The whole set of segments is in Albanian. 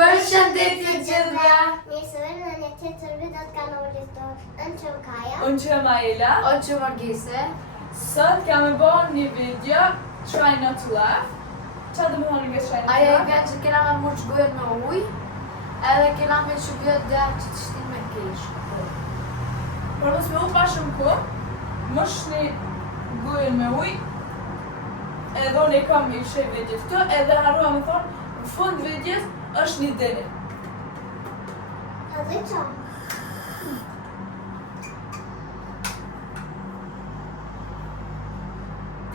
Përshëndetje gjithëve! Mirë se vjen në një tjetër video të kanalit tonë. Unë që Kaja. Unë që Maela. Unë që Margise. Sot kam e bërë një video Try not to laugh. Qa dhe më thonë nga try not to Ajo laugh? nga që kena me murç gojët me ujë, edhe kena me shugjet dhe që të shtim me kesh. Por mos me u pa shumë ko, më shni gojën me ujë, edhe unë e kam i shej video këtu, edhe harrua me thonë, në fund videos është një deri. A dhe qa?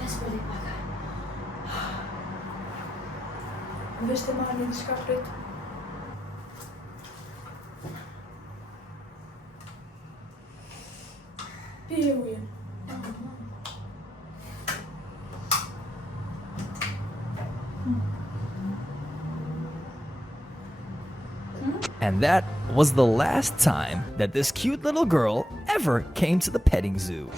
Desperit paka. Në vesh të marrë një shka prit. Pije ujën. And that was the last time that this cute little girl ever came to the petting zoo.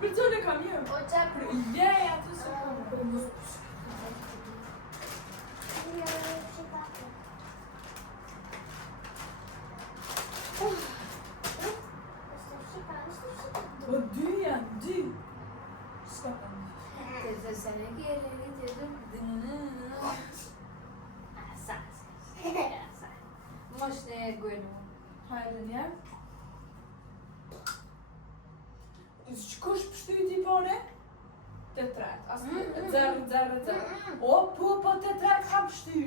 Persone kam një. O qepër, ideja të së kam. O dy janë, dy. Ska kam. Të zënë kjele, të dëmë. Sa. Mosh në gojën mu. Hajde një. Kush pështyti pone? Të tret. Zerë. O, po, të tret kam pështy.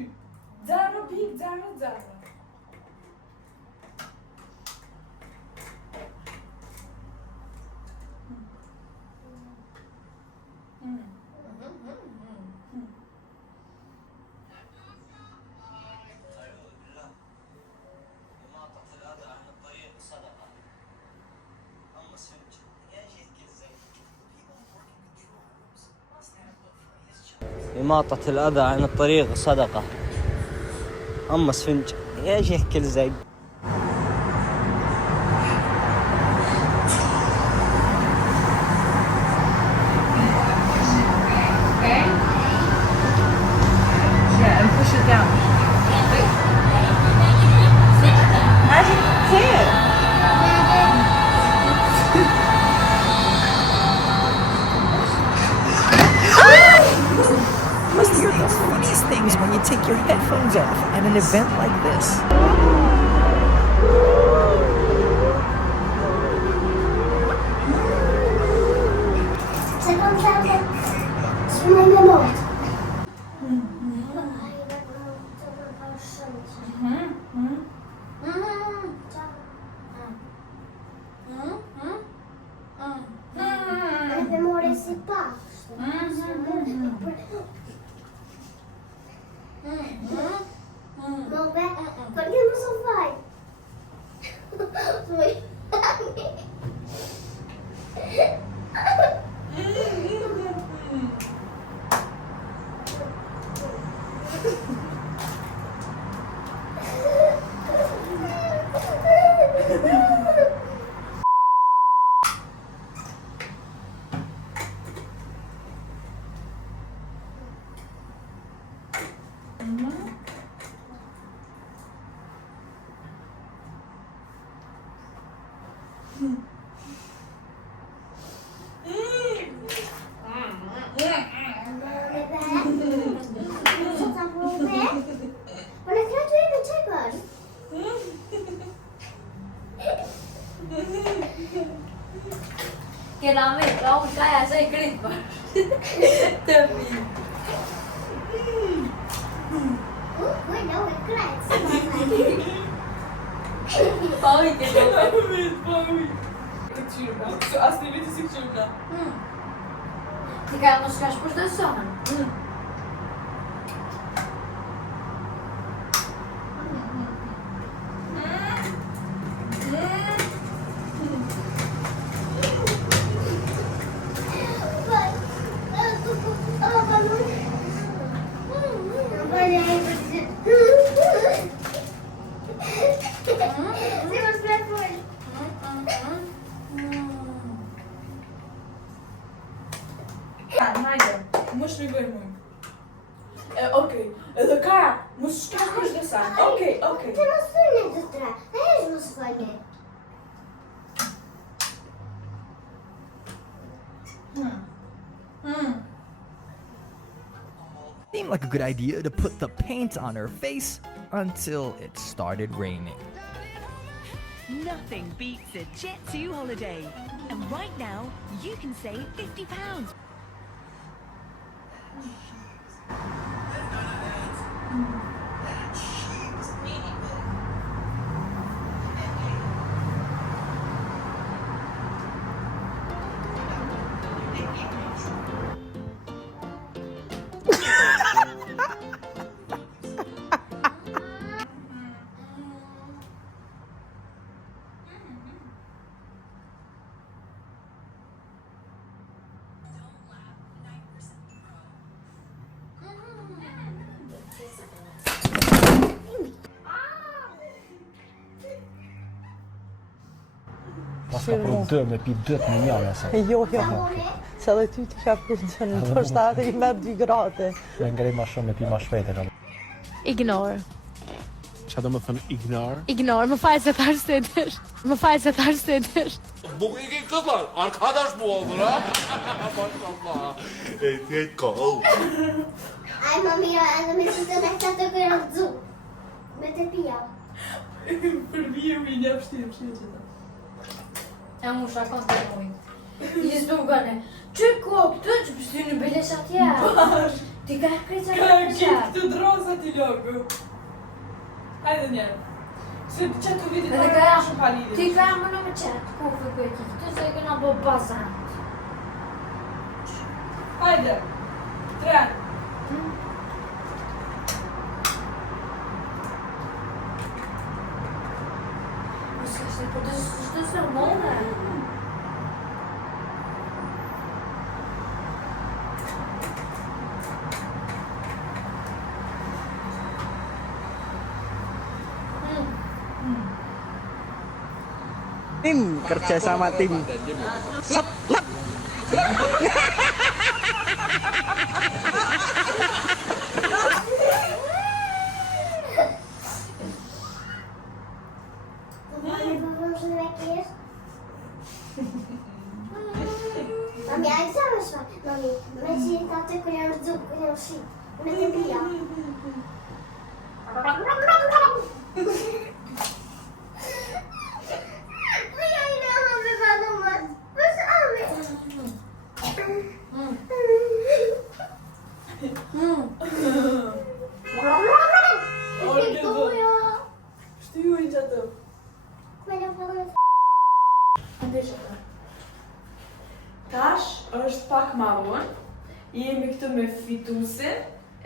Zerë, pik, zerë. إماطة الأذى عن الطريق صدقة. أما اسفنج يا شيخ كل زق. Okay? Yeah, and push it down. Say it. Must hear the funniest things when you take your headphones off at an event like this. Seconde serve sulla mia morte. Abbiamo resi passo. Dove? Perché non so fare? Kena me, ka unë kaja se i kritë për. Të mi. Pa ujë ke do. Pa ujë. Të këqyrë, asë një viti si këqyrë. Ti ka mos shkash për të sonën. Oh, Hajde, mos shpjegoj më. Okej, edhe ka, mos shkakosh dhe sa. Okej. Të mos fëne të tre. E mos fëne. Seemed like a good idea to put the paint on her face until it started raining. Nothing beats a Jet2 holiday. And right now, you can save £50. Pas ka pru dë me pi dët në një nëse. Jo, se dhe ty t'i ka pru në përshta atë i me 2 grate. Me ngrej ma shumë me pi ma shpejt e ka. Ignore. Qa do më thënë ignar? Ignore, më falë se tharë së të dësh. Bugün kızlar, arkadaş mı olur ha? Maşallah. Evet, kol. Aj, mami, edhe me që të nekta të kërë dzu. Me të pia. Për vijë mi një pështirë që ta. E mu shakon të mojnë. Njës të më gane, që ko këtë që pështu në belesh atje? Bash! Ti ka kreqa Ka në kip përqat. të drosa ti logu. Hajde njerë. Se që të vitit Edhe parë ka shumë palidit. ti ka më në me qatë, ku fë kërë ki këtë se e këna bo bazant. Hajde. 3. Nësë kështë e për të shtë së mëne. Tim, kerja sama tim. Mami, po vëm shumë me kjesh. Mami, a i sa më shfa? Mami, me që i ta të kërë janë dzu, kërë janë shi. Me të pia. Kuja i në më me vadu më. Mësë ame. Orke do. Shtu i që të. Me në vadu Ndesha ta. Tash është pak ma vonë. Jemi këtu me fitusin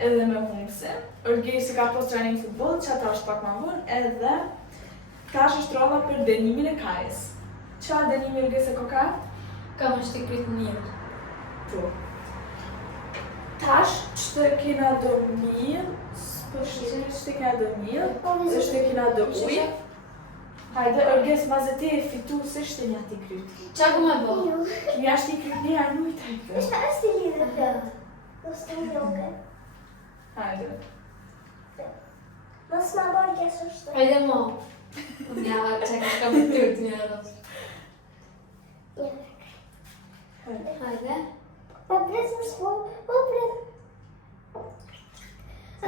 edhe me humsin. Orgesi ka pos trajnim futboll, që ata është pak ma vonë, edhe tash është rolla për dënimin e Kajës. Qa dënimi Orgesi ko ka? Ka më shti kritë njërë. Po. Tash që të kena do mirë, për shqyrë që të kena do mirë, është të kena do ujë. Hajde, Orges, ma zë ti e fitu se shtë një ati krytë. Qa ku me bo? Kimi ashtë i krytë një arnu i tajtë. Ishte është i lidhë të. Nështë të njoke. Hajde. Nësë ma bërë kësë është. Hajde mo. Ja, që ka shka më tërt njërës. Hajde. Po pres më shpo, po pres.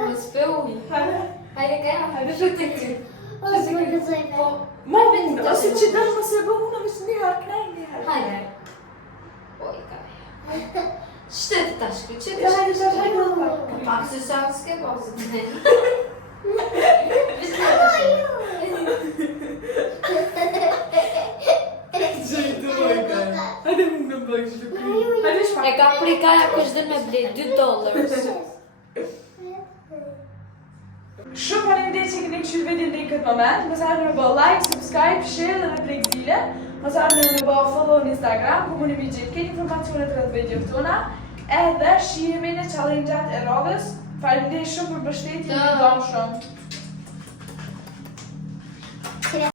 Më spëuj. Hajde. Hajde ka, hajde që të krytë. O, së më gëzoj me. Ma bëndë, ose që dërë më se bëhu në vështë një harë knaj një harë. Hajde. Oj, ka. Shtetë tash këtë, që Ja, hajde, hajde. Pak se sa s'ke bazë të ne. Vështë në tash. Hajde më në bëgë që të krytë. Hajde shpa. E ka prikaja kështë dhe me blej $2. Shumë faleminderit që keni kështu videon deri këtë moment. Mos harroni me bë like, subscribe, share dhe prek zile. Mos harroni me bë follow në Instagram, ku mundi mi gjeni këtë informacione rreth videove tona. Edhe shihemi në challenge-at e radhës. Faleminderit shumë për mbështetjen, ju dam shumë.